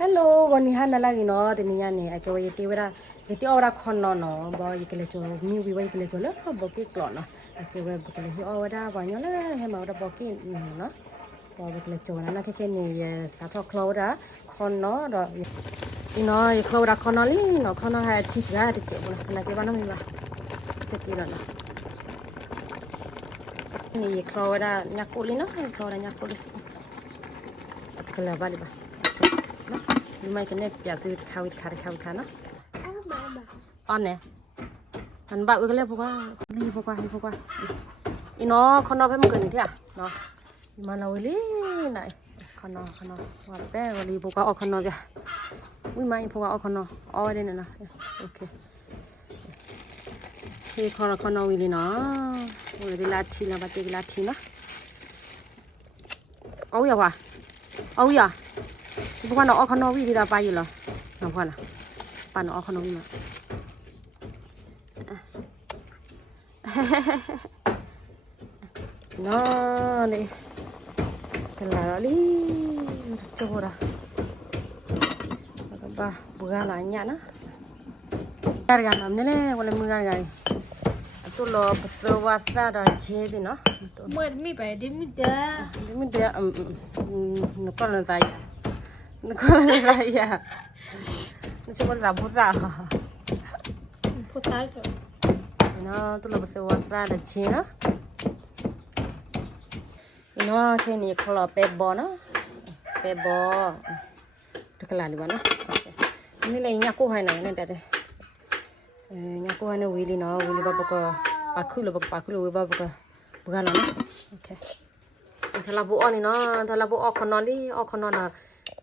Hello, goni hana lagi no, tini yani, ake wa yeti wera, yeti ora kono no, bo yekele jo, mi wiwa yekele jo le, bo ki klo no, ake wa bokele hi ora, bo nyo le, he ma ora bo ki no, bo bokele jo na keke ni sa to klo ora, kono ro, ino ye klo ora kono li, no kono ha ti ga ti jo bo na ke ba no mi ba, se ki ro no. Ni ye klo ora nyakuli no, ye klo ora nyakuli. Kele ba li ba. Mai cái này giờ tôi khao nó on nè thằng bạn cái lên vô qua nó con nó phải một gần thế à nó mà lâu lý này con nó và bé và đi vô qua con nó kìa ui mai vô qua con nó đây nè ok thì con nó đi nó rồi đi lathi là bắt đi lathi nó ôi àพวกเราเอาขนมวิธีเราไปอยู่เหรอน้องพ่อน่ะปั่นเอาขนมวิมาน้อนี่เป็นอะไรลิตัวละแล้วก็บ้าบุกอะไรเนี่ยนะการงานมันเนี่ยวันนี้มึงการงานตัวเราภาษาภาษาเราเชื่อดีเนาะเหมือนมีไปดิมิเตอนึกว่าอะไรนึกว่าอะไรอ่ะนึกว่าอะไรพูดอะพูดได้ก็เนาะตัวเราเป็นวัวปลาเด็กชีนะเนาะแค่นี้เขาเราเป็ดบอเนาะเป็ดบอทุกหลายเลยนะนี่เลยยักษ์กู้ให้หน่อยนี่แต่ยักษ์กู้ให้เนี่ยวิลลี่เนาะวิลลี่บ้าบุกปากคุเลยปากคุเลยบ้าบุกบุกอะไรนะโอเคถ้าเราบุกอันนี้เนาะถ้าเราบุกออกคนนอนลี่ออกคนนอนน่ะ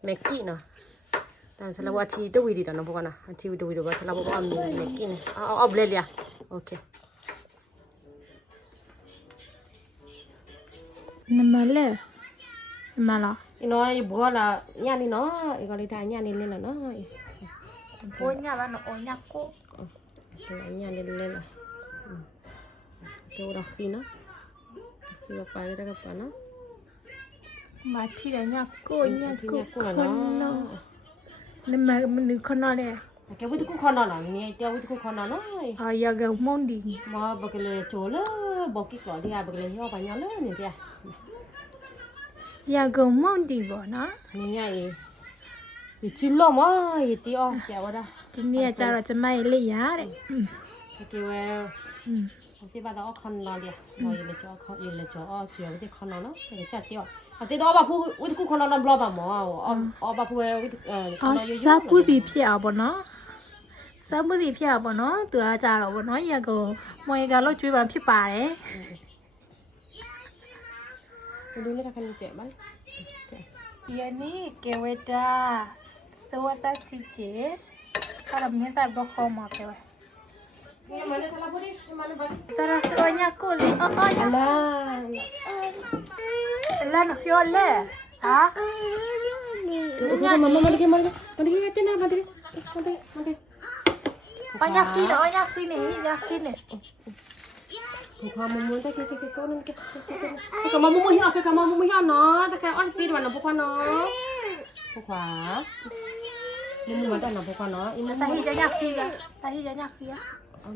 เมกกี้เนาะแต่ถ้าเราว่าที่ตัววิดีโอเนาะพวกนั้นที่วิดีโอว่าถ้าเราบอกว่าเมกกี้เนี่ยเอาเบลลี่อ่ะโอเคนั่นมาเลยมาละอีน้อยบัวละย่านี่เนาะอีกอะไรทายย่านี่เล่นละเนาะโอ้ยเนี่ยมันโอ้ยยักษ์กูย่านี่เล่นละตัวรักฟีเนาะฟีก็ไปได้ก็ไปเนาะมาที่ไหนยักษ์กูคนเนาะนั่นมามันนึกคนนอนเลยแกวิ่งทุกคนนอนนี่เจ้าวิ่งทุกคนนอนเนาะอยากเอามองดีมาบอกเลยโจเลยบอกกี่ก่อนที่บอกเลยย่อไปย่อเลยนี่เจ้าอยากเอามองดีบ่เนาะนี่ไงอีจิโล่มั้ยอีตีอ๋อแกว่าได้ทีนี้จะเราจะไม่เลี้ยงเลยโอเคเว้ยที่บ้านเราคนนอนเลยเราอยู่เลยจ้าเขาอยู่เลยจ้าอ๋อเกี่ยวกับคนนอนเนาะเดี๋ยวจัดเดี๋ยวแต่เราบ้าผู้วิ่งทุกคนนอนบล็อกบ้าหมออ๋อบ้าผู้ซาบุดีเพียบ่เนาะซาบุดีเพียบ่เนาะตัวจ่าเราบ่เนาะอยากเอามวยกันเราช่วยบ้านพี่ป่าเลยดูนี่ถ้าคันเจ็บมั้ยยานี่เกวดาตัวตาสิเจถ้าเราไม่ตัดบอกเขามาเกวตาเราคืออันยักษ์กูเลยอ๋อแล้วนักยอดเลยฮะมันดิกันนะมันดิอันยักษ์กินอันยักษ์กินนี่ยักษ์กินนี่ความมุ่งมั่นแต่แกก็นั่นแกก็มามุ่งมั่นเอาแกก็มามุ่งมั่นเนาะแต่แกอ่อนฟีดวันนะพวกเขาเนาะพวกเขามุ่งมั่นแต่นะพวกเขาเนาะอีมัน ตาฮีจะยักษ์กินอ่ะตาฮีจะยักษ์กินอ่ะ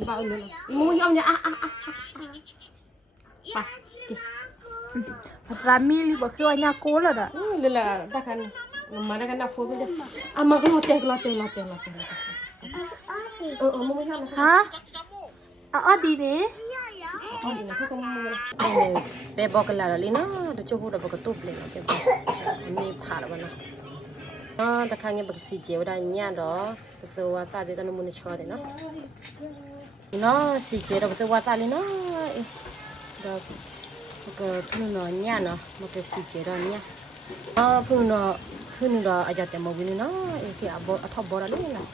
บ้าเลยมุ่งมั่นเอาเนี่ยไปกิรามีลิบอกคืออันยักษ์กูเลยอ่ะเลยล่ะแต่กันมาแต่กันน่าฟูกันเลยมาก็ลอเตมุ่งมั่นฮะอ๋อดีดิแต่บอกกันแล้วลีนะเดี๋ยวจะพูดบอกกับตุ๊บเลยนะแกบอกมีผ่าแล้วนะแต่ครั้งนี้บอกสิเจียวได้เนี่ยหรอสวัสดีตอนนี้มันชอบเลยนะสิเจียวเราบอกว่าตาลีนะเดี๋ยวก็พูดหน่อยเนี่ยนะบอกสิเจียวได้เนี่ยพูดหน่อยอาจจะแต่มาวินนะที่อาทบบอร์เลยนะ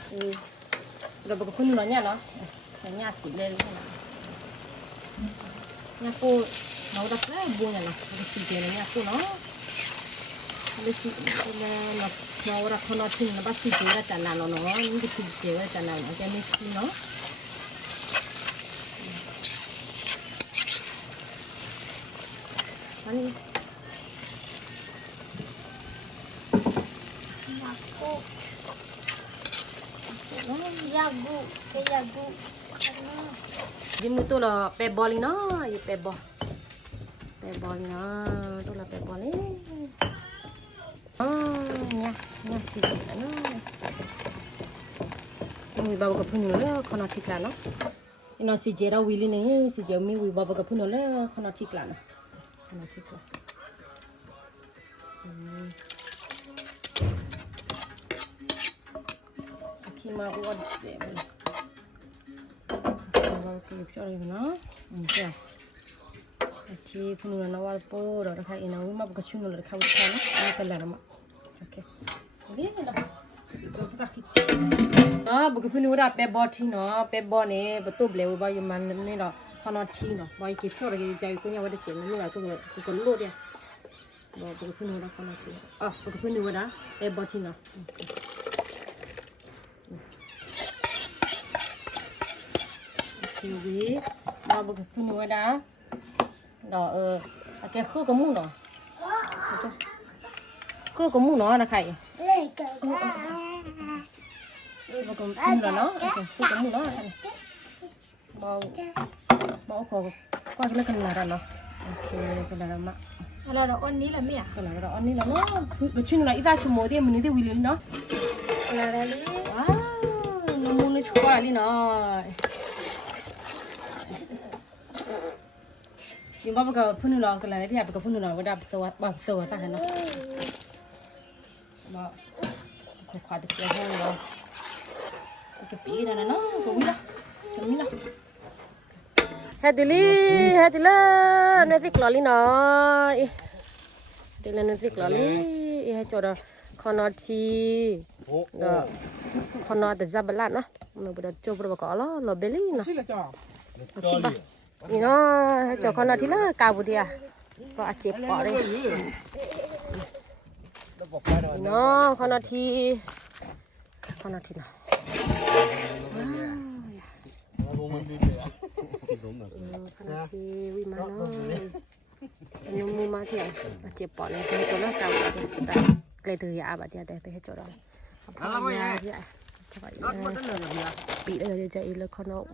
เราบอกพูดหน่อยเนี่ยนะเนี่ยสิเลยเนี่ยกูเราดักแล้วบัวเนี่ยนะสิเจเนี่ยกูเนาะเลยสิเนี่ยเราดักคนละทิ้งนะบ้าสิเจแล้วจันนานเนาะนี่ก็สิเจแล้วจันนานแกไม่คิดเนาะอันนี้ กู yagu ke yagu di mu tu la pe bol ni no ye pe bol ni no tu la pe bol ni nya si si no mi ba ko phun no khona thik la no ino si je ra wi li ni si je mi wi ba ko phun no le khona thik la no khona thik la khi mà qua để vào cái chỗ này nó chưa thì phun nó vào po rồi khai nó mà cái chuyện nó khai khai nó cái là nó ok đi nè nó cái phun nó đã bé bò thì nó bé bò này bắt tụt lên vào yếmมันนี่เนาะเขาnóที่เนาะvào cái chỗ nàyใจกูเนี่ยว่าจะเจ็บมันนี่แหละตัวก็โลดเนี่ยบอกcái phun nóเขาnóที่cái phun nó đã bé bòที่เนาะทีเราบุกขึ้นไว้นะดอกแกคือกับมูเนาะคือกับมูเนาะนะใครบุกขึ้นแล้วเนาะคือกับมูเนาะบอกขอกว่าจะเลิกกันแล้วเนาะโอเคกันแล้วมั้ง อะไรเราอันนี้แหละเมีย กันแล้วอันนี้แล้วเนาะไปช่วยอะไรอีตาชั่วโมงเดียวมันนี่จะวิลินเนาะ อะไรเลย ว้าวน้ำมันนี่ชัวร์เลยเนาะยิ่งบ้าก็พูดนู่นกันเลยที่อยากก็พูดนู่นก็ได้ตัวบ้าตัวซะเนาะบ้าขวาตะเกียบให้เราก็ปีนั่นเนาะก็วิ่งละจะวิ่งละเฮ็ดดิล่เนี่ยสิกลอลีเนาะดิล่เนี่ยสิกลอลีให้จอดคอนอทีเนาะคอนอแต่จับละเนาะมันบ่ได้จบบ่ก็ละลอเบลีเนาะชิบะนี่เนาะจอคอนอทีละกาบุเดียก็อาเจ็บปอเลยเนาะคอนอทีเนาะคณะทีวิมานน้อยยมมูมาเที่ยงเจ็บปอดเลยเป็นตัวน่าเก่าแต่เกลตือยาบาดเดียแต่ไปให้จอดเอายาที่ปีเลยจะอีเล็กขนม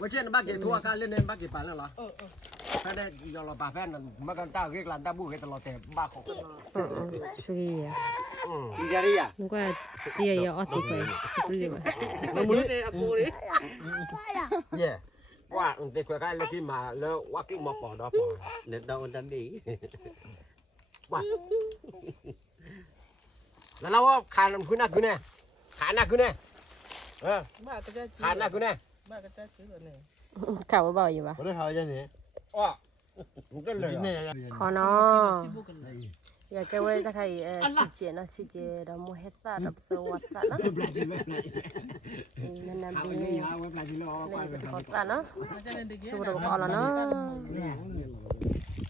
ว่าเช่นบ้านเกี่ยวทั่วการเล่นเล่นบ้านเกี่ยวปลาแล้วเหรอถ้าได้ยอมเราปลาแฟนนั่นมันก็ต้าเรียกร้านต้าบู้กันตลอดแต่บ้าของสุกี้อ่ะดีจารีอ่ะนึกว่าเตี้ยอ่ะอ๋อตีไปสุกี้ว่ะมันมุ้งเนี่ยกูนี่เย่ว่าเด็กคนใกล้เล่นที่มาแล้วว่ากิ้งมาปอดอปอเน็ตดาวอันดีว่าแล้วเราว่าขาหน้าขึ้นเนี่ยขาหน้าขึ้นเนี่ยขาหน้าขึ้นเนี่ยข่าวเบาอยู่ป่ะไม่ได้ข่าวยังไงอ๋อก็เลยขอเนาะอยากแกไว้ถ้าใครสิเจเราโมเฮซ่าเราเซวัตซ่านะนั่นน่ะดีขอซ่าเนาะสู้เราขอแล้วเนาะ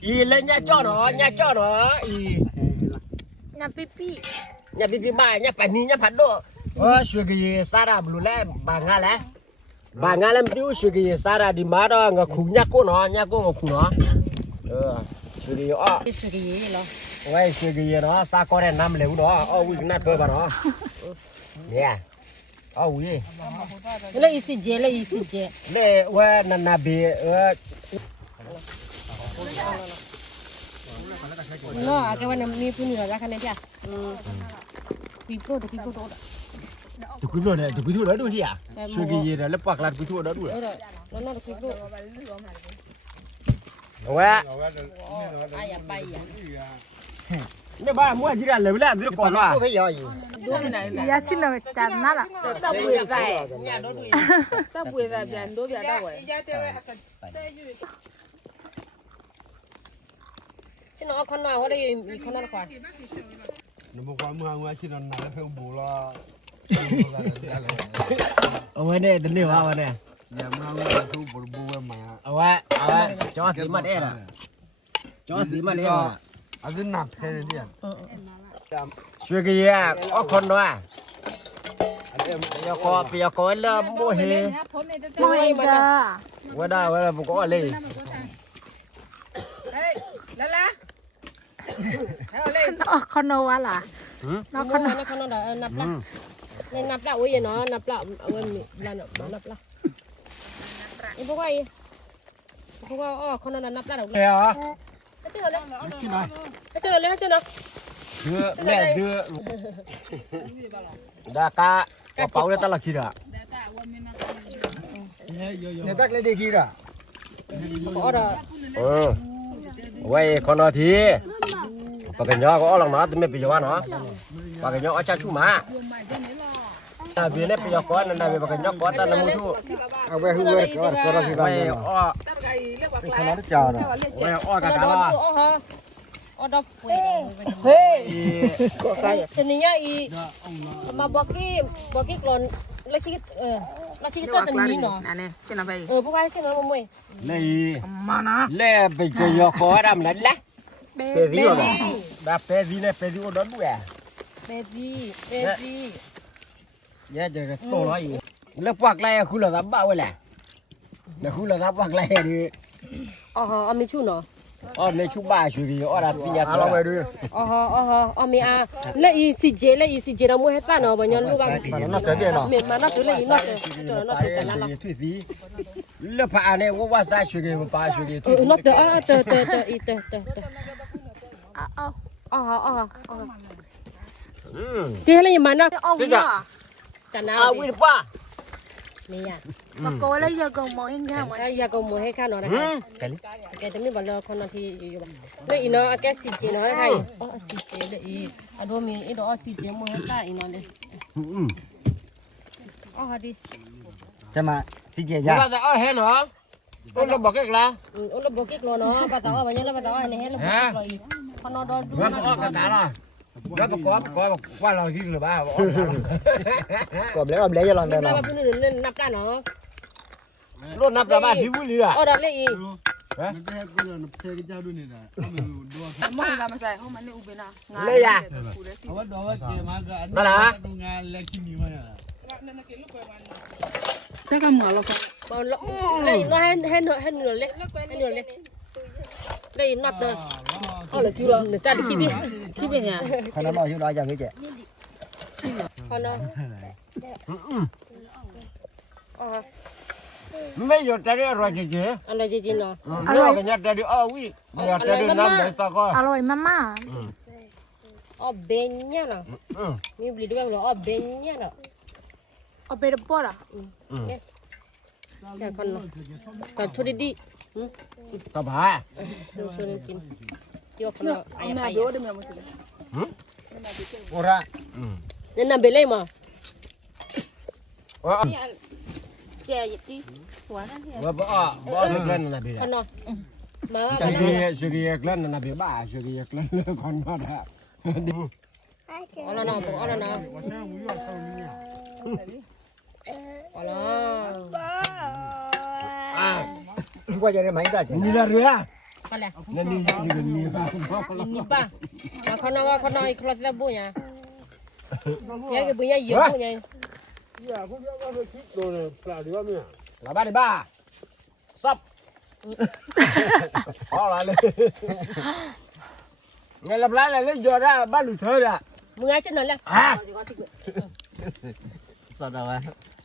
อีเล่นยาจ่อหรอยาจ่อหรออียาปีปียาปีปีบ้ายาปันนี้ยาผัดโดช่วยกี่สาระบลูแลบางงาแล้วบางงานแล้วมันช่วยกี่สาระดีมาดองขุนยาโก้เนาะยาโก้กับขุนเนาะช่วยกี่อ๋อช่วยกี่เหรอไว้ช่วยกี่เนาะสาก็ได้น้ำเหลวเนาะวิ่งนัดเพื่อนเนาะเนี่ยวิ่งเลยอีสิเจเลยว่านันนาบีเนาะแกว่ามีผู้นี่เหรอจ้าคันนี้จ้ะกี่โปรดกี่โปรดถูกคุยด้วยถูกคุยด้วยด้วยที่อ่ะช่วยกี่แล้วปากหลังคุยด้วยด้วยแล้วนั่นกี่โปรดว่าไปอ่ะเนี่ยบ้ามั่วจีกันเลยแล้วไม่ได้ก่อนว่ายาชิโนจันนั่นแหละตับเบื่อใจตับเบื่อใจเปลี่ยนดูเปลี่ยนได้เว้ยฉันเอาคนมาว่าได้มีคนนั้นก่อนหนูบอกว่าเมื่อที่นอนเพิ่งบูรอเอาไว้เนี่ยตัวนี้ว่าวันเนี่ยอย่าเมื่อทุบบูมาเอาไว้จอสีมาเด้อจอสีมาเด้ออันนี้หนักแค่นี้ช่วยกี่อ๋อคนด้วยเปียกก็เริ่มโมเหโมเองจ้าว่าได้บุกก็เลยคอนโนวะล่ะ nó ข con นาดขนาดนับละในนับละโอ้ยเนาะนับละเอาไว้มีละเนาะนับละอีพวกว่าอ๋อขนาดนับละเดี๋ยว เฮ้ยอ่ะ ไปเจอเลย ที่ไหน ไปเจอเลยเจอเนาะ เดือแม่เดือดากากระเป๋าเลยตลอดคิดอ่ะ เนี่ยตักเลยดีกี่ละ อ๋อเด้อ ไว้คนนาทีปากกันยอก็อ้อหลังเนาะแต่ไม่ไปยอเนาะปากกันยออาจารย์ชูมาแต่เบียร์เนี่ยไปยอก่อนนั่นเบียร์ปากกันยอก่อนแต่ละมือชู เอาไปให้เวอร์ก็รอที่ ไว้ บ้าน อ้อ ขนาดจ่าเนาะ ไว้อ้อกะกะล่ะ อ๋อฮะอ๋อดอกเฮ้ยทีนี้อีมาบอกกี้กลอนแล้วคิดแล้วคิดก็จะนี้เนาะพวกว่าใช่ไหมมวย เลยเลยไปเจอยอก่อนดำนั่นแหละ เปรี้ยวหรอ แบบเปรีเนี่ยเปรีโอดอนด้วย เบจี เยอะจะโตร้อยอีกแล้วปากไรคุณเหลือรับบ้าไว้แหละแล้วคุณเหลือรับปากไรดิ อ๋อฮะมีชูเนาะ อ๋อในชุบบ้าชูดีอ๋อรับปียา เอาไปดู อ๋อฮะอ๋อมีอ่ะแล้วอีซีเจเราไม่ให้ป้าเนาะบ่ยันลูกบ้าน น่าจะดีเนาะ เมียมานับตัวเลยอีนับตัวนับตัวจันละ ทุยสีแล้วพาเนี่ยว่าซาชูดีมาป้าชูดี นับตัวอีเตอ๋อที่ให้ยังมานับ ông nhá จันนะ อาวิป้า มีอ่ะ mà cô lấy giờ còn mỗi anh ra mà อยากก็มือให้ข้าเนาะนะคะแกจะมีบัลลคนนาทีอยู่บ้างแล้วอีเนาะแกซีเจเนาะให้อ๋อซีเจเลยอีอันนู้นมีอีดอกซีเจมือให้ข้าอีเนาะเลยอ๋อดี จะมาสิเจีย อย่าแต่อ๋อเห็นเหรอต้นเราบอกกันละ อุ้นบอกกิ๊กเนาะป้าตาอ๋อวันนี้แล้วป้าตาอ๋อเนี่ยให้เราบอกกิ๊กเลยพอนอดดู แล้วอ๋อกันตาละแล้วประกอบว่าเราคิดหรือเปล่าก บแล้วจะลอง นั ได้ บ เนาะ ว่าเป็นหนึ่งนับได้เนาะ รถนับระบาดที่บุรีอ่ะ อ๋อดับเลยอี มันได้กูจะเพลงจ้าดูนี่นะดู เลยอ่ะ เอาว่าดอกว่าเกมาก็อัน นั่นแหละ ดูงานเล็กที่มีมาเนี่ย บอลเลยน้อยให้เหนือเล็กเลยนับเนาะอ๋อเลยจูเราเดี๋ยวจัดคิดไปเนี่ย ขนาดน้อยอยู่น้อยอย่างนี้เจ๊ พอนออ๋อ ไม่หยุดใจได้อร่อยจริง อะไรจริงเนาะ ๆอร่อยกันยัดใจดิอ้อวิยัดใจดิน้ำเลยตะก็ à rồi mama อ๋อเบนเนี่ยเนาะมีบลีด้วยเหรออ๋อเบนเนี่ยเนาะ ở bên đó à แค่คนเนาะแต่ชุดดี ตะบ้า ดูชวนกินเกี่ยวคนเนาะไอ้ไอ้ โอ้ระ เนี่ยน่ะเบลเลยมั้ง ว่า เจ๊ยี่ตี บ่เล่นนะพี่ คนเนาะมา สุกี้เล่นนะพี่บ้าสุกี้เล่นคนมาได้ อ๋อแล้วเนาะอ๋อแล้วเนาะอ๋อแล้ว ว่าจะได้ไหมจ้าเจ๊ นี่ละเรือ ไปเลย นั่นนี่ยังนี่บ้า นี่ป่ะมาคนเนาะอีกคลอสแล้วบุญยังยังก็บุญยังเยอะบุญยัง อย่าคุณว่าไปคิดโดนปลาดีว่าเนี่ย ละบ้าดิบ้าซับอ๋ออะไรไงลับล้านอะไรเล่นเยอะได้บ้านหลุดเธออ่ะ มึงไงจะนอนแล้ว สดาวะ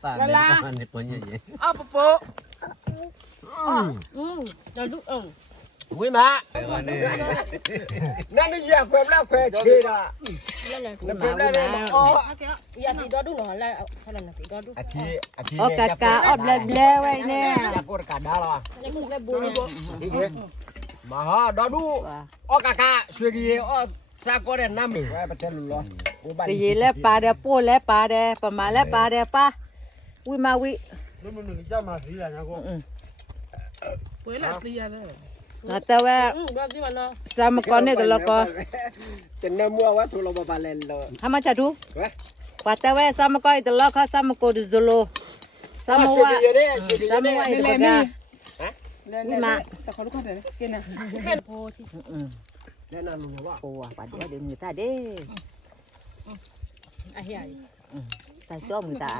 ปลาเนี่ยมันจะปนอย่างนี้ อ้าวปุ๊ เราดูวิ่งมานั่นนี่อยากแขวนแล้วแขวนเชียร์ แล้วเลย นั่นเป็นได้เลยอ๋อ อย่าตีดอดูหน่อยแล้วเขาเลยนะตีดอดู อาทิ โอกาสอดเบลไว้เนี่ย อยากกดกาดาหรอ แล้วมึงแล้วบุญยัง อีกเด็ก มาฮะดอดูอ๋อกากาช่วยกี่อ๋อซาโกเรนน้ำมีไว้ประเทศลุลอ ไปยีแล้วปลาเดปูแล้วปลาเดประมาณแล้วปลาเดป้าวิมาวิ แล้วมันจะมาสีอะไรนะกู แต่ว่า ดูสิมันเนาะ สามกรเนี่ยแต่ละก็ จะเนื้อมัวว่าทุลบาเลนเลย ทำมาจัดดูว่าแต่ว่าสามกรแต่ละก็สามกรดูโซโลสามว่าสามว่าแต่ก็วิมา แค่โพที่ แน่นอนลุงว่า โอ้ปลาเดี๋ยวมือตาเด้ ไอ้เหี้ย ตาซ้อมือตา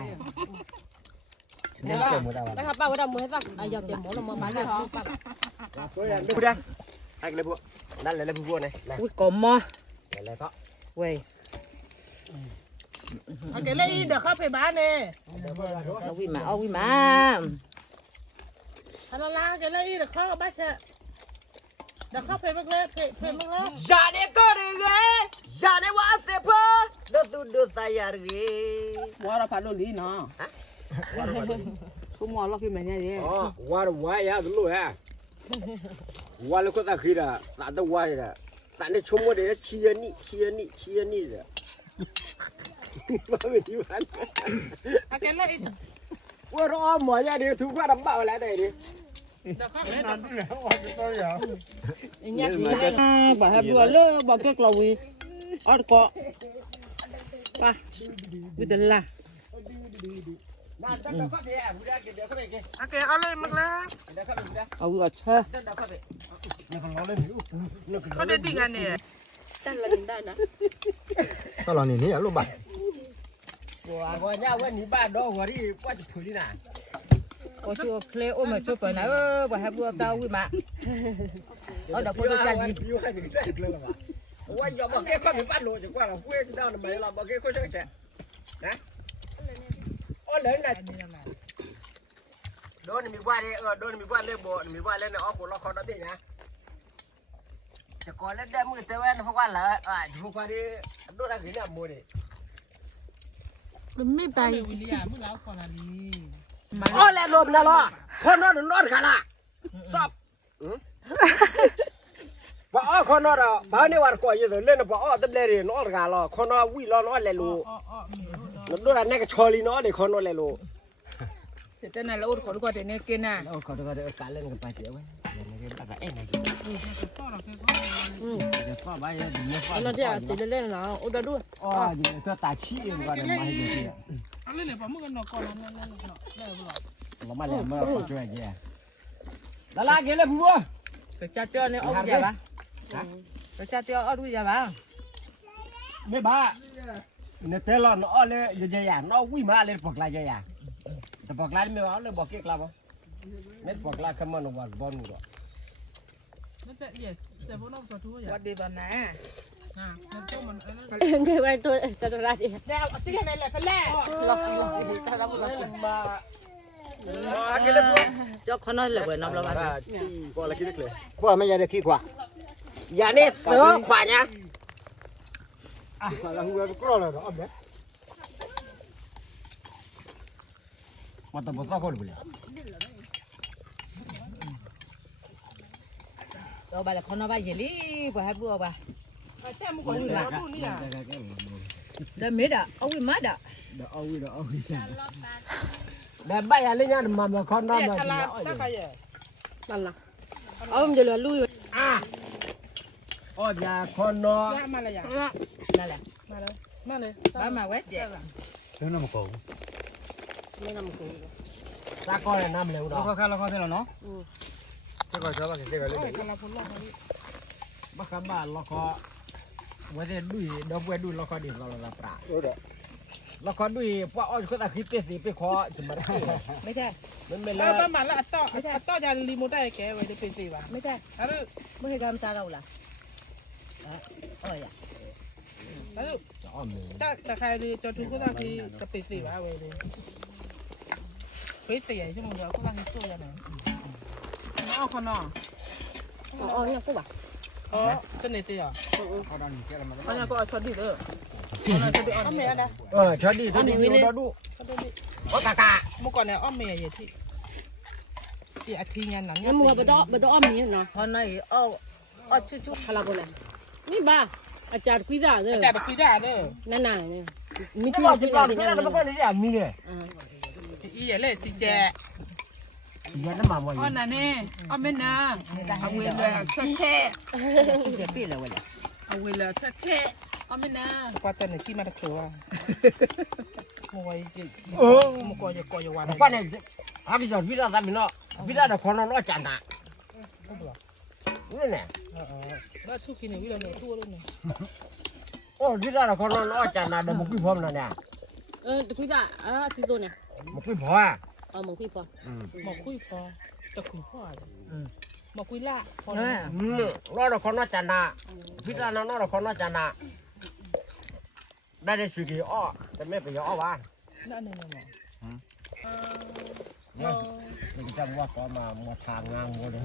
นี่เจ้าหมูดาว แล้วครับป้าว่าดำมือให้สักไอ้ยาเต็มหมดแล้วมาบ้านเลยป้า ดูดังไอ้เลยพวกนั่นเลยพวกนี่ วิกอมมอ อะไรก็ เว้ย โอเคเลยเดี๋ยวเข้าไปบ้านเลย เอาวิมาเอาวิมา ฮัลโหลล่ะเดี๋ยวเลยเดี๋ยวเข้าบ้านเชะเดี๋ยวเข้าไปบ้านเลยไปบ้านเลย Jane corre, Jane wasepa, do sayari. บัวเราพัดโรลีเนาะกูมองเราคิดแบบนี้ดิ Oh, what ya dulu ya. Wala ko ta khira, ta da wa ya. Ta ne chomo de chia ni de. Ba me di ban. โอเคเลย Wa ro mo ya de thu kwa da ba la dai de. เดี๋ยวเข้าไปเลย นั่นด้วยว่าจะต้องอย่าง bà hai bữa lỡ bà cái lầu gì ở cọ ba bây giờ là Na ta da ka de ya, bu da ke de ka be ke. โอเคเอาเลยมึงแล้ว Da ka be da. ở vừa chơi Da ka be. เขาได้ดีกันเนี่ย ตลอดนี่ลูกบ้า Wa nya wa ni ba do wa ri kwa ji phu ni na. có chưa kle ôm mà chưa phải nãy bà hai bữa tao với mà ở đâu có được chân gì Wa yo ba ke kwa mi ba lo ji kwa la fu ke da na mai la ba ke ko che che. Ha? O le na. Do ni mi wa de do ni mi wa le bo ni mi wa le na o ko lo ko da bi nya. จะก่อนแล้วได้มือเตเว่นพวกว่าเหรอพวกว่าดิดูอะไรกันเนี่ยโมดิ ไม่ไป วิลเลียมึงแล้วคนละนี้ อ๋อแล้วลมนะล่ะคนนอนกันล่ะสอบบ่อ๋อคนนอนอ่ะบ้านนี่วันก่อนอยู่เล่นบ่อ๋อตั้งแต่นอนกันล่ะคนนอนวิ่งนอนเลยลูดูอะไรเนี่ยก็ชอลีนอนเด็กคนนอนเลยลู เสร็จแล้วเราอุดขอดูก่อนเดี๋ยวนี้กินน่ะ โอ้ขอดูก็เดี๋ยวการเล่นกันไปเดี๋ยวไว้เดี๋ยวนี้ก็เอ็นไงฟ้าใบเดี๋ยวฟ้า เราจะติดเล่นๆเนาะอุดดู อ๋อเดี๋ยวตัวตาชี้เองก่อนมาให้ดูสิ เอาเลยเนี่ยผมมึงกันนอนก่อนนอนได้บ่หรอ เรามาแล้วเมื่อช่วยแกละลาเกลือผัว cái cha cho này ôm vậy bà cái cha cho ở đuôi vậy bà ไม่บ้าเนี่ยเทลอนอ้อเลยเจียๆน้อวิ่งมาเลยปกลายเจียๆแต่ปกลายไม่เอาเลยบอกเกี่ยกลาบ่ไม่ปกลายขมันวันบอลหรอก นั่นแต่ yes แต่พวกน้องสาวทุกอย่าง วัดดีตอนไหน มันต้องมัน เงยไปตัวตัวราดี เดี๋ยวเอาสิ่งไหนแหละเป็นแรก ล็อกถ้าเราล็อก มาเกลือผัว cho con nói là bởi năm là bà ก็อะไรคิดเลย พวกไม่ใช่เด็กขี้ขวา อย่าเนี่ยเสือขวาเนี่ย แล้วหัวก็เลยเอาแบบ มาตบต่อคนไปเลย rồi bà là con nói bà gì lý bà hai bữa bà แต่มึงก่อนอยู่แล้วดูนี่อ่ะ đây mấy đã ông bị mất đã แบบใบอะไรเนี่ยมาคนนอน เนี่ย มา ฉลาดสักไปอ่ะ นั่นล่ะเอามันจะเหลือลุย อ๋ออย่าคนนอน มาเลยอ่ะ là là มาเลยมาเลย bà mà quét vậy เรื่องน้ำโขง ไม่นำกู ตาก้อนน้ำเร็วดอก เราแค่เราเท่านั้นเนาะเจ้าก็ชอบเจ้าก็เล่น กำลังพูดลงมาดิ บักคำบ้านเราก็วันเดียวดุยดอกบัวดุยเราก็ดิเราละปลาเราก็ดุยเพราะอ้อยก็ตะคิดเป็นสีไปคอจะมาได้ mấy thế มันไม่ เอ เลิ อก ประมาณละอัตโต้จะรีโมทได้แกไว้จะเป็นสิวะ mấy thế อะไร mới hay làm sao đâu là ơi à แล้ว จะอ้อมเลย แต่ใครดีจนทุกคนที่จะเป็นสิวะไว้เลยเฮ้ยเตี๋ยใช่ไหมเราก็ตั้งตัวยังไงเอาคนนอ อ๋อเนี่ยกูบ่ะ อ๋อเสน่ห์เตี๋ย เอาดันแค่ละมัน เพราะงั้นก็เอาช็อตดิเด้อเอาช็อตดิเอาเมียนะ ชอดีตัวนี้วิเราดูโอ้กากา เมื่อก่อนเนี่ยอ้อมเมียอยู่ที่อาทิตย์ยันหนัง แล้วมัวบ่ต้องอ้อมนี้นะ con này chút chút คาราโบเลยนี่บ้าอาจารย์คุยได้เด้อ แต่คุยได้เด้อ นั่นน่ะเนี่ยมี ไม่ ที่ บอก ที่ จะ เรา ก่อน ที่ ที่ นั่ นั่ น นมันก็เลยอย่างนี้เลย อีเล่สิแจ ยันน้ำมันวัน อ๋อ นี้ น่ะนี่อ๋อไม่นะเอาเวลาแค่ cái biết là vậy เอาเวลาแค่อ๋อไม่นะก็แต่เนี่ยที่มาตะครัวมวยมกอยกอยวัน ป้าเนี่ยอากิจวิลาทำมิโน่วิลาเด็กคนนั้นน้อยจันทร์นี่เนี่ย ว่าทุกกินเนี่ยวิลาเนี่ยทั่วเลยเนี่ย โอ้วิลาเด็กคนนั้นน้อยจันทร์เดี๋ยวมุกี้พร้อมนะเนี่ย คุยได้ที่ตัวเนี่ย มุกี้พออ่ะ มึงคุยพอ หมอคุยพอจะคุยพ่อหมอคุยละพอ nè น้อยเด็กคนน้อยจันทร์วิลาน้อยเด็กคนน้อยจันทร์ ได้ได้สุกี้อ้อแต่ไม่ไปย่อว่า นั่นนี่มั้ง เนี่ยมันจะว่าก็มาทางงามหมดเลย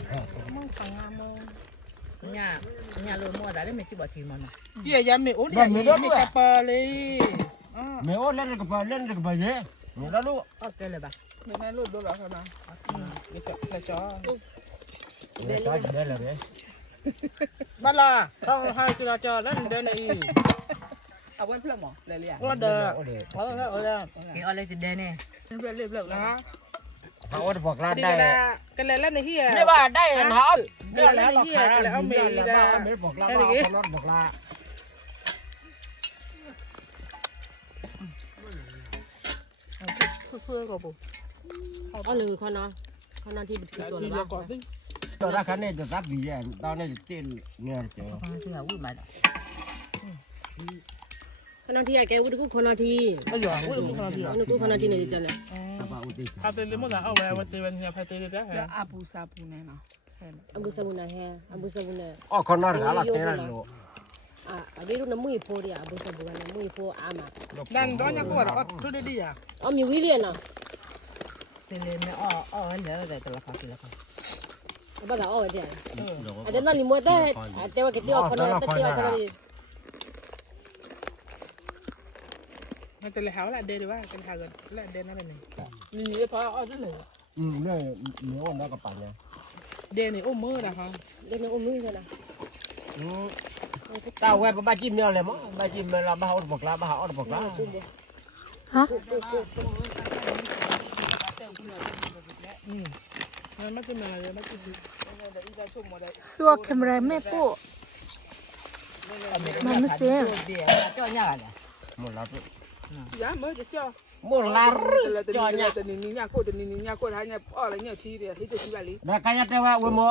มั่งต่างงามมั้ง nhà lúa mua đã đấy mày chỉ bỏ thì mà nó เดี๋ยวยามีอุ้นเดี๋ยวมีกระเป๋าเลยอ๋อ ไม่โอ้เล่นกับเล่นกับเยอะนี่แล้วลูก ok rồi bà เดี๋ยวแม่รูดดูหรอครับนะนี่จะกระจอ เนี่ยจอยเล่นเลย บ้านละต้องให้กระจอแล้วเดินอี เอาไว้เพื่อหมอเลยเลย ว่าเด้อเอาแล้วเอาแล้ว cái ở đây thì đây nè เรียบเรียบนะ เขาก็บอกร้าน ดี ได้ กันเลยแล้วในที่ นี่ว่าได้เนาะ กันแล้วในที่กันแล้วเอาเมย์ได้ ไม่บอกร้านเอาคนรถบอกร้าน เพื่อกับผม เอาเลยเขาเนาะเขาเนาะที่เป็นตัว ที ละ ละก่อนสิ ตอนแรกคันนี้จะรับดีอ่ะตอนนี้จะตีเนี่ยเจ้า cái là ui mày đó เขาเนาะที่ไอ้แกวุ้ยกูเขาเนาะที่ เอาอยู่อุ้ยกูขนาดนี้ อันนี้กูเขาเนาะที่ไหนจะเนี่ย เอาเต็มเลยมั้งอ่ะเอาไว้วันเต็มเนี่ยพายเต็มเลยได้แล้วอาบูซาบูแน่นอน Abu sabuna he, abu sabuna. อ๋อคนนอนหาละเท่านั้นลูก Abiru na mui po dia, abu sabuna na mui po ama. ดันร้อนยังกูว่าทุเดีย Mi William na. thì lên nó nhớ rồi từ là khó từ là khó Apa dah oh dia. Ada na limo dah, ada wa kita kono kita kono di. มันจะเลยหาว่าเดินดีว่าเป็นหากันแล้วเดินนั่นเองนี่พอเอาได้เลย เนี่ยเนื้อวันนั้นก็ปั่นเนี่ย เดินนี่โอ้มือนะฮะ Dia na umi sana. ตาแวบบ้าจิ้มเนี่ยเลยมั้งบ้าจิ้มเราบ้าเอาบอกลาบ้าเอาบอกลา ฮะ มันไม่เป็นอะไรเลยไม่เป็นเดี๋ยวอีจะชุ่มหมดเลย ตัวแคมราแม่ปุ๊มันไม่เสีย đi cho nhà này หมดแล้ว ย้ายมือจะเจ้า หมดแล้วจอเนี่ย จะนี่ยาโคจะนี่ยาโคท้ายเนี่ยอ้ออะไรเนี่ยทีเดียวที่จะที่แบบนี้ แล้วใครจะได้ว่าวันโม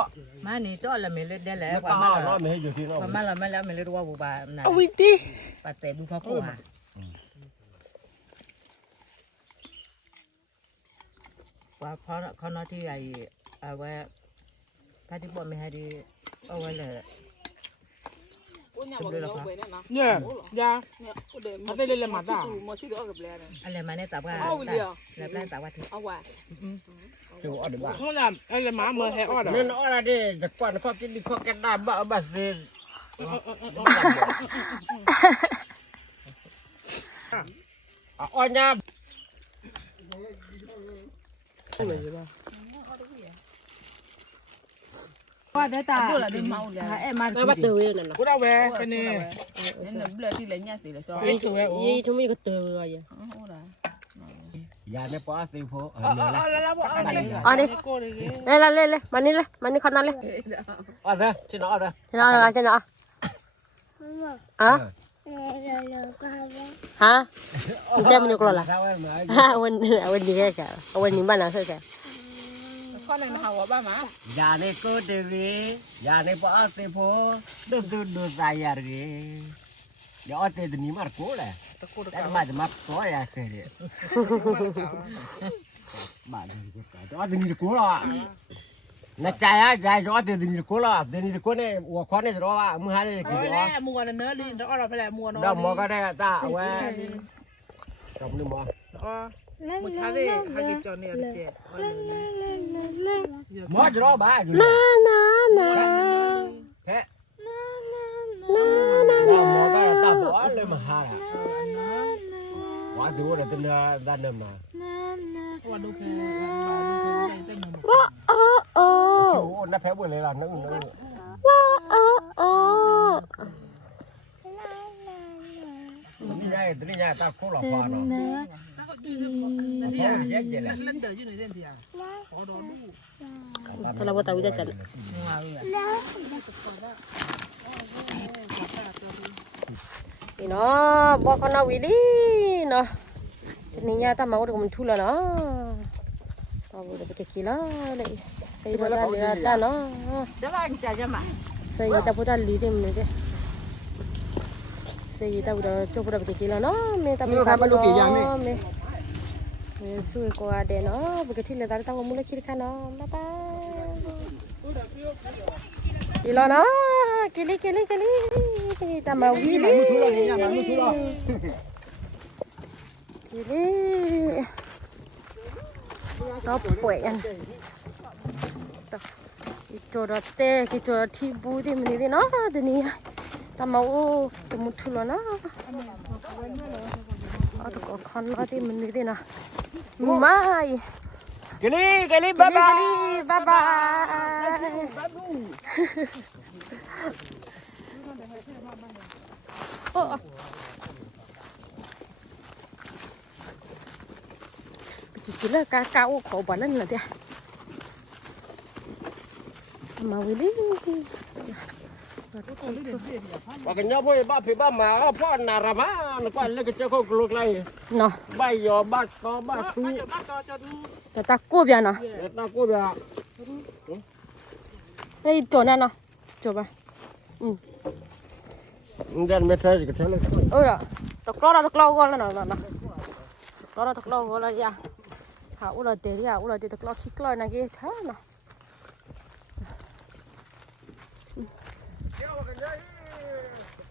má này to là mình lên đây แล้ lẽ วก็ quả ร้อ má ยไม่ให้อยู่ที่นั่น là má là má là mình lên qua bù bà này เอาวิธี bà tè bù phá cổ à qua khó nói thì ai qua cái đi bọn mình hay đi ở ngoài là เนี่ยยามันเป็นเลยมาด่า anh là mà này tập qua là plan tập qua thì อยู่อ๋อเดี๋ยวบ้า เขาเนี่ยอะไรมาเมื่อแห่อ้อเด้อ เนี่ยอ๋ออะไรดิแต่ก่อนเขากินดิเขาแก่ได้บ้าบ้าสิอ๋อเนี่ย qua đấy ta em mà Apa tu we na. กูได้แวร์เป็นนี่ Ye tu mi ko tu ya. อย่าในป้าสิพอเนี่ยแหละ Ah ni. โก้เลย Le. Mani kana le. อ๋อเด้อชิโน่อ๋อเด้อ Cina. Ah. Ha? Kita meni ko la. Ha, wen di ka. Wen ni mana sa ka. ข้อหนึ่งหาว่าบ้ามา อย่าในก็เดวีอย่าในป้าสิพอดูใจยารีเดี๋ยวเตดนี่มาโก้เลยแต่มาจะมาตัวอย่าเสียบ้านนี่ก็แต่นี่โก้ละนักใจอ่ะใจจอดนี่โก้ละเดี๋ยวนี่โก้เนี่ยหัวควันเนี่ยรอว่ามึงหาได้กี่ตัว แล้วมัวเนื้อลิ้นอ้อเราไปแล้วมัวน้อย ดอกมอก็ได้ตาเว้ยจบนี่มอ อ๋อมุชาดิฮากิจอนเนี่ยเจ็ด มอจะรอบ้าอยู่ Na. แค่ดอกมอก็ตาบอดเลยมาหาว่าดูว่าตัวเนี่ยด้านนั้นมา วันดูแค่เส้นหนึ่ง Oh. โอ้น่าแพ้บุญเลยล่ะนั่ง Oh. นี่ไงตัวนี้ไงตาโคหลอกฟ้าเนาะแค่เยอะเลย เล่นเดินอยู่ในเส้นเดียวขอดอดู Kalau buat tahu jajan. Ino, bawa kena Willy, no. Ninya tak mau dah mentul lah, no. Tahu dah berkecil lah, lagi. Saya dah lihat, no. đó là anh trả cho mà Saya tak pun dah lihat ni deh. Saya tak dah cuba dah berkecil lah, no. Me tak pun tak no. Me. Suai kau ada, no. Berkecil lah, tak tahu mula kiri kan, no. Bye bye. Ilona, kili. Tambah Willy. Ini Ropoe kan. Itu rote, itu tibu di mana di na, di ni. Tamau temutu lo na. Ada kau kan di mana di na. Mai. Kali bye Bye bye. Oh. Gila kakao kau balan lah dia. Mà Willy. Và cái nhau với ba phía ba màพ่อนารามาnó qua lấy cái chỗ không lục này Nó, bay giờ ba có ba thứ để ta cua bia nó. ta cô bia Đây chỗ này nó. Chỗ ba. dân mới thấy cái thế này Ôi rồi. Tóc lo gọi là nó. Tóc lo gọi là gì à? Hả, u là để đi à, u là để tóc lo khít lo này kia thế nó.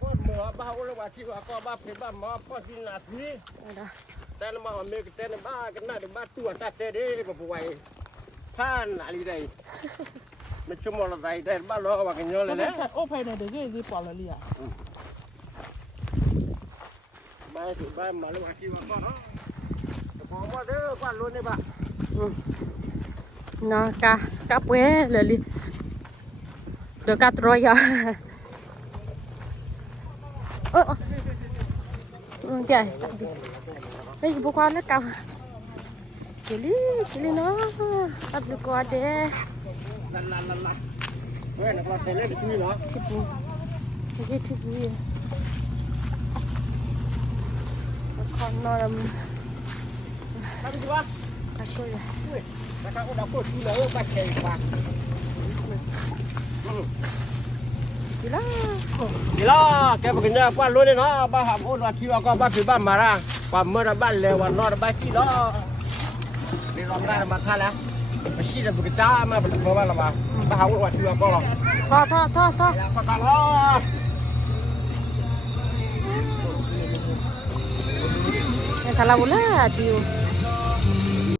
con mưa ba ô là chỉ có ba phía ba mà có gì là thứ Đó. tên mà họ mấy cái tên ba cái này ba tua ta tên đấy mà bùi than là đi đây nó chung một là đây đây ba lo và cái nhớ này đấy ô phải này để cái gì bỏ lại đi à ba thì ba mà lúc chỉ có con đó có qua đó qua luôn đấy bà Nó cá quế là đi. Được cá trôi à. Ơ. Kìa. Đây bố con nó cao. Chỉ lý nó. Áp lực qua để. Ôi, nó có thể lên cái nó. Thịt bù. Cái thịt bù. Con nó làm. Làm gì ba? Đặt coi rồi. Các con đã cột đi nữa ba chèn qua. Đi lo, cái cái nhà qua luôn đấy nó ba hàm ôn và chiều qua ba phía ba mà ra, qua mưa là ba lều và nó là ba chi đó. Đi làm ra mà thay lá, mà chi là một cái cha mà ba là ba hàm ôn và chiều qua rồi. Thôi. Qua cả lo. Cái thằng nào là chịu.